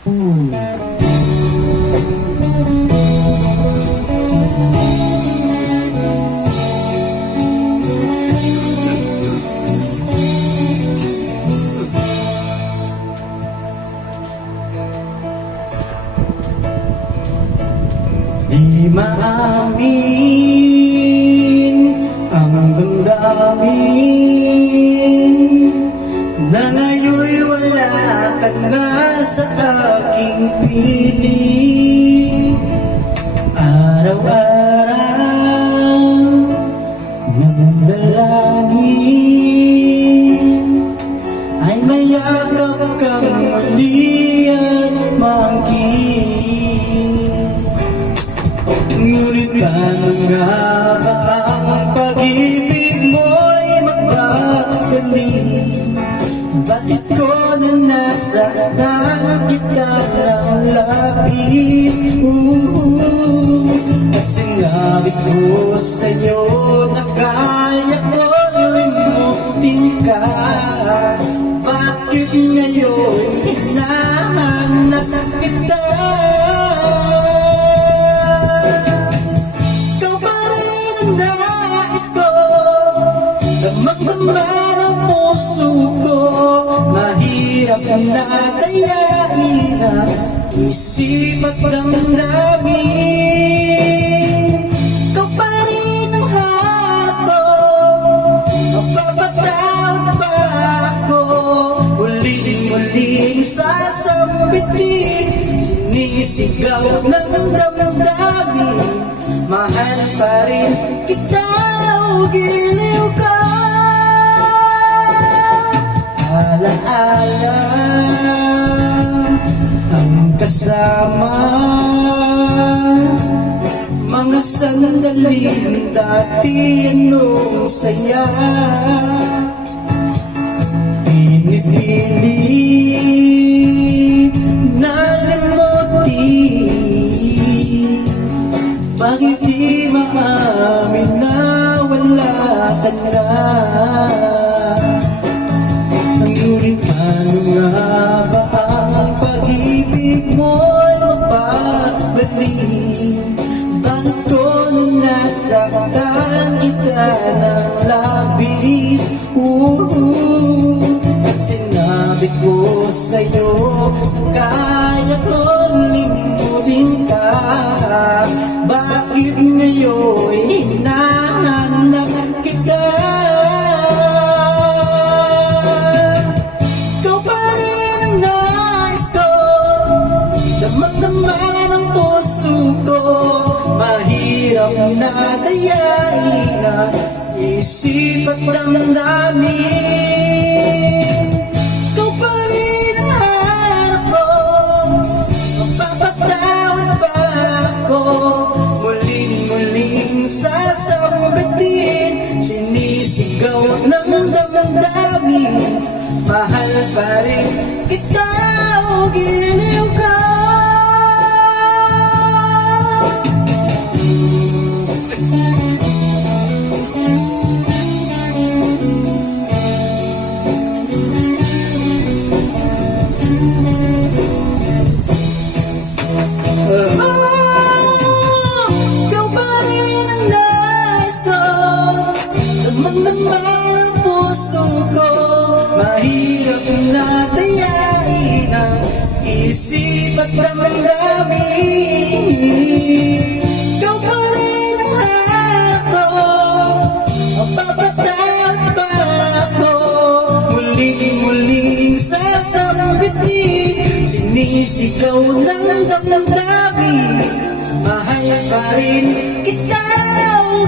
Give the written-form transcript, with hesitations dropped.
Di maamin ang damdamin na ngayon'y wala ka na sa aking piling. Araw-araw ng dalangin ay mayakap kang muli at maangkin. Ngunit paano nga ba ang pag-ibig mo'y magbabalik? Bakit ko na nasaktan kita ng labis? At sinabi ko sa'yo na kaya ko limutin ka. Bakit ngayon hinahanap kita? Damang-daman ang puso ko, mahirap na dayain ang isip at damdamin. Ikaw pa rin ang hanap ko, mapapatawad pa ako. Muling-muling sasambitin, sinisigaw ng damdamin. Mahal pa rin kita o giliw ka. Alaala ang kasama, mga sandaling dati anong saya. Pinipilit na limutin, bakit di maamin na wala ka na? Ngunit paano nga ba ang pag-ibig mo'y mapagbalik? Bakit ko nung nasaktan kita ng labis? At sinabi ko sa'yo na kaya ko limutin ka. Bakit ngayon hinahanap kita? Damang-daman ang puso ko, mahirap na dayain ang isip at damdamin. Ikaw pa rin ang hanap ko, mapapatawad pa ako. Muling-muling sasambitin, sinisigaw ng damdamin. Mahal pa rin kita o giliw ka. Ikaw pa rin ang nais ko, damang-daman ang puso ko, mahirap na dayain ang isip at damdamin. Ikaw pa rin ang hanap ko, mapapatawad pa ako. Muling-muling sasambitin, sinisigaw ng damdamin. Mahal pa rin kita o